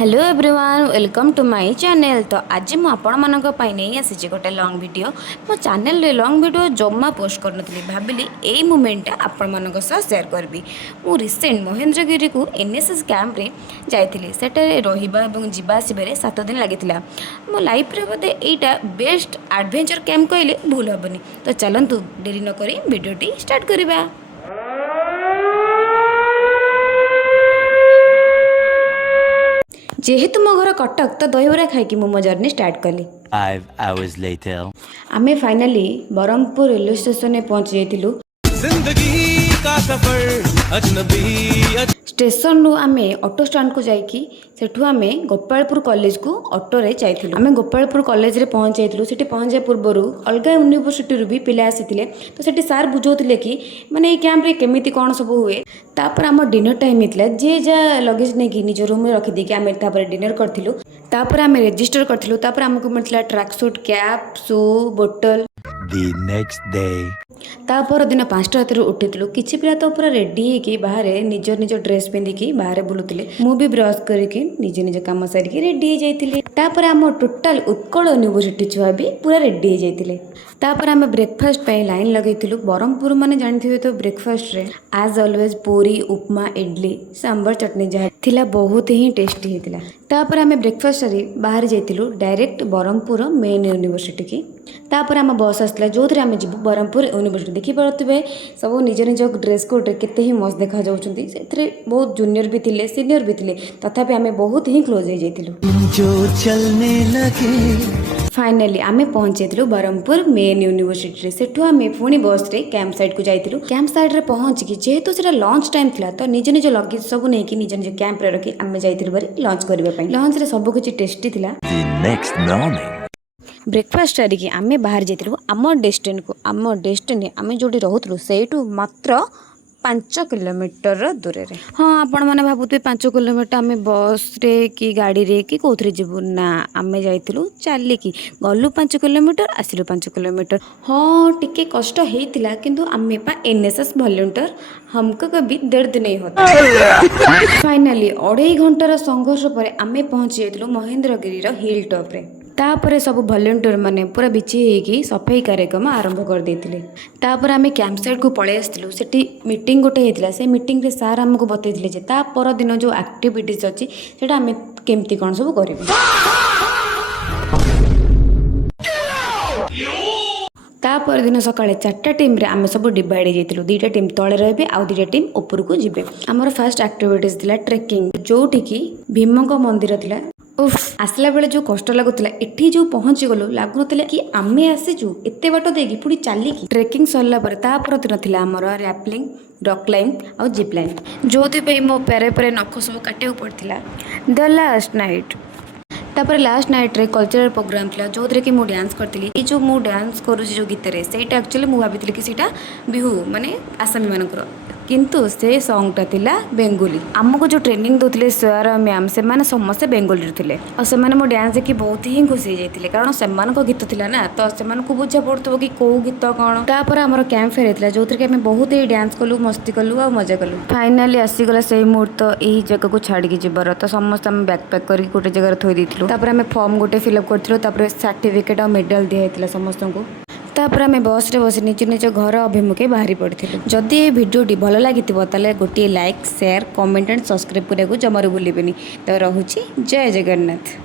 Hello everyone welcome to my channel. तो आज मुझे नहीं आसी गोटे लॉन्ग वीडियो मो चैनल रे लॉन्ग वीडियो जमा पोस्ट कर भाविली यही मुमेंट आपण मान सेयार करी। मु रिसेंट महेंद्रगिरी को एनएसएस कैंप रे जाइली सेटे रहिबा एवं जीवा आसबारे 7 दिन लगी मो लाइफ रे बोधे एटा बेस्ट एडवेंचर कैंप कहले भूल हेनी। तो चलतु डेरी नक वीडियोटी स्टार्ट करवा। जेहेतु मो घर कटक तो दहीबरा खाई मो जर्नी स्टार्ट कली। 5 hours later आमे फाइनली बरहमपुर रेलवे स्टेशन में पहुंच जाइलु। जिंदगी का सफर अजनबी स्टेशन रु आमे ऑटो स्टैंड को जाइकी सेठु आमे गोपालपुर कॉलेज को ऑटो रे जाइथिलु। आमे गोपालपुर कॉलेज रे पहुंच जाइथिलु। सेठी पहुंचा पूर्वरु अलगा यूनिवर्सिटी रु भी पिला आसीथिले। तो सेठी सार बुझौथिले कि माने ए कैंप रे केमिति कोन सब हुए। तापर आम डिनर टाइम हितला जे जा लगेज ने कि निज रूम में रखी देकी आमे तापर डिनर करथिलु। तापर आमे रजिस्टर करथिलु। तापर हमको मिलथिला ट्रैक सूट कैप शू बोतल। the next day तापर दिन 5टा राति उठिलु। किछि पिला तो पूरा रेडी होगी बाहर निज निज ड्रेस पिंधिकी बाहर बुलुतिले। मु भी ब्रश करके निज निज काम सारिकी रेडी हो जाइतिले। तापर आम टोटल उत्कल यूनिवर्सिटी छुआ भी पूरा रेडी हो जाइतिले। तापर आम ब्रेकफास्ट पे लाइन लगेइतिलु। बरहमपुर माने जानथिबे तो ब्रेकफास्ट रे एज ऑलवेज पूरी उपमा इडली सांबर चटनी जहा थिला बहुत ही टेस्टी हेतिला। तापर आम ब्रेकफास्ट सारी बाहर जाइतिलु डायरेक्ट बरहमपुर मेन यूनिवर्सिटी की। तापर आम बस आसला जो आम जीव बरहमपुर यूनिवर्सिटी देखी पारे सब निज निज ड्रेस कोड केते ही मस्त देखा जाउछंती। से बहुत जूनियर भी थिले सीनियर भी थिले तथापि आम बहुत ही क्लोज हो जाइतिलु। जो चलने लगे फाइनली आमे पहुंचेतिलु बरहमपुर मेन यूनिवर्सिटी रे। सेठु आमे पुणी बस रे कैंप साइड को जाइतिलु। कैंप साइड रे पहुंच की जेहेतु सेटा लंच टाइम थिला तो निज निज लगेज सब नै कि निज निज कैंप रे रखी आमे जाइतिलु बारी लंच करबा पई। लंच रे सब कुछ टेस्टी थिला। the next morning ब्रेकफास्ट सारिकी आमे बाहर जाइतिलु आम डेस्टिनी आमे जोटी रहउतलु सेठु मात्र 5 किलोमीटर दूर रे। हाँ आपण मैंने भावुथे 5 किलोमीटर आम बस रे कि गाड़ी रे कि कौन जीवु ना आमे जाइतिलु चलिकी गलु 5 किलोमीटर आसिलु 5 किलोमीटर। हाँ टिके कष्ट हेतिला किंतु आमे पा एनएसएस वॉलंटियर हमको कभी दर्द नहीं होता। फाइनली 2.5 घंटार संघर्ष पर आमे पहुंची जाइतिलु महेंद्रगिरी रो हिल टॉप रे। तापर सब वॉलंटियर माने पूरा बिछी होगी सफाई कार्यक्रम आरंभ कर देथिले। तापर आमे कैंप साइड को पळे आस्तिलु। सेठी मीटिंग गोटे हेतिला। से मीटिंग रे सार हमको बतैथिले जे ता पर दिन जो एक्टिविटीज अछि सेटा आमे केमती कोन सब करिबे। तापर दिन सकाळे 4टा टीम रे आमे सब डिवाइड हो जाइतिलु। 2टा टीम तळे रहबे आ 2टा टीम ऊपर को जिबे। हमर फर्स्ट एक्टिविटीज थिला ट्रेकिंग जोठी की भीमंग मंदिर थिला। उफ आसला बेले जो कष्ट लगुला एठी जो पहुंची गलु लागुनथिला कि आमे आसीचु एते बाट देगी पुडी चालिकी। ट्रेकिंग सरला पर तापर दिन थिला हमर रैपलिंग रॉक क्लाइंब और जिप लाइन जोथि पे मो पेरे पेरे नख सब काटियो पड़थिला। द लास्ट नाइट तापर लास्ट नाइट रे कल्चरल प्रोग्राम थिला जो कि मु डांस करथिली। ए जो मु डांस करूची जो गीत रे सेटा एक्चुअली मु भाबिथिली कि सेटा बिहू माने आसामी मानकर किंतु से सॉन्ग टा थिला बेंगोली। आमको जो ट्रेनिंग दोथिले सर मैम से माने समस्त बेंगोली थिले और से माने मो डांस देखि बहुत ही खुशी जाइतिले कारण से मान को गीत थिला ना तो से मान को बुझा पड़तो कि को गीत कोन। तापर हमर कैंप फेरेतिला जो कि हमें बहुत ही डांस कलु मस्ती कलु और मजा कलु। फाइनली आसी गला से मुहूर्त एही जगह को छाड़ी के जिबर तो समस्त हम बैकपैक करके गोटे जगह थोई दिथिलु। तापर हमें फॉर्म गोटे फिलअप करथिलु। तापर सर्टिफिकेट और मेडल दिया हेतिला समस्त को। तापर आम बस रे बस निज निज घर अभिमुखे बाहरी पड़थिलु। जदि ये वीडियोटी भल लागिथिबो ताले गोटे like share comment and subscribe करने को जमारू भूलिबेनी। तो रहुछि जय जगन्नाथ।